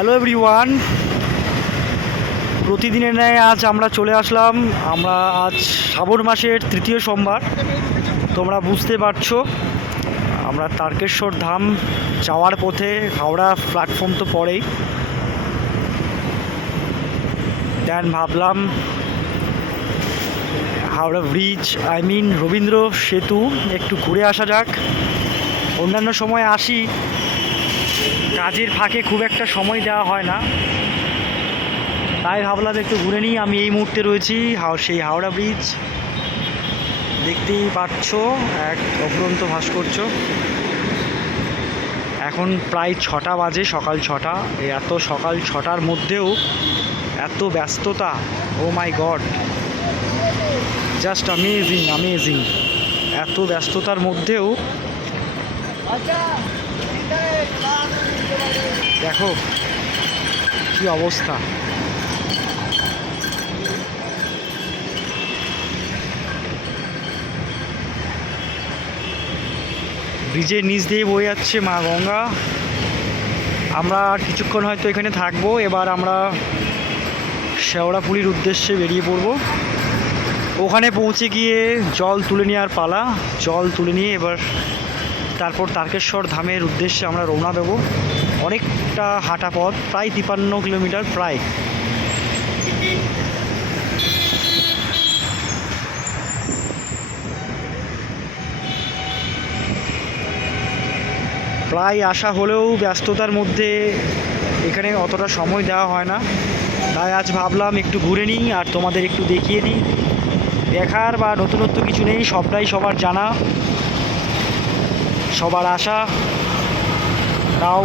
Hello everyone, প্রতিদিনের ন্যায় আজ আমরা চলে আসলাম। আমরা আজ শ্রাবণ মাসের তৃতীয় সোমবার। তোমরা বুঝতে পারছো আমরা তারকেশ্বর ধাম যাওয়ার পথে। হাওড়া প্ল্যাটফর্ম তো পরেই, দেন ভাবলাম হাওড়া ব্রিজ রবীন্দ্র সেতু একটু ঘুরে আসা যাক। অন্যান্য সময় আসি, কাজের ফাঁকে খুব একটা সময় দেওয়া হয় না, তাই ভাবলাম একটু ঘুরে নিই। আমি এই মুহূর্তে রয়েছি সেই হাওড়া ব্রিজ, দেখতেই পাচ্ছ এক অফুরন্ত ভাস্কর্য। এখন প্রায় 6টা বাজে, সকাল 6টা। এত সকাল 6টার মধ্যেও এত ব্যস্ততা, ও মাই গড, জাস্ট অ্যামেজিং। এত ব্যস্ততার মধ্যেও দেখো কি অবস্থা। ব্রিজের নিচ দিয়ে বয়ে যাচ্ছে মা গঙ্গা। আমরা আর কিছুক্ষণ হয়তো এখানে থাকবো। এবার আমরা শেওড়াফুলির উদ্দেশ্যে বেরিয়ে পড়ব। ওখানে পৌঁছে গিয়ে জল তুলে নেওয়ার পালা। জল তুলে নিয়ে এবার তারপর তারকেশ্বর ধামের উদ্দেশ্যে আমরা রওনা দেব। অনেকটা হাঁটা পথ, প্রায় 53 কিলোমিটার। প্রায় আসা হলেও ব্যস্ততার মধ্যে এখানে অতটা সময় দেওয়া হয় না, তাই আজ ভাবলাম একটু ঘুরে নিই আর তোমাদের একটু দেখিয়ে দিই। দেখার বা নতুনত্ব কিছু নেই, সবটাই সবার জানা, সবার আশা। তাও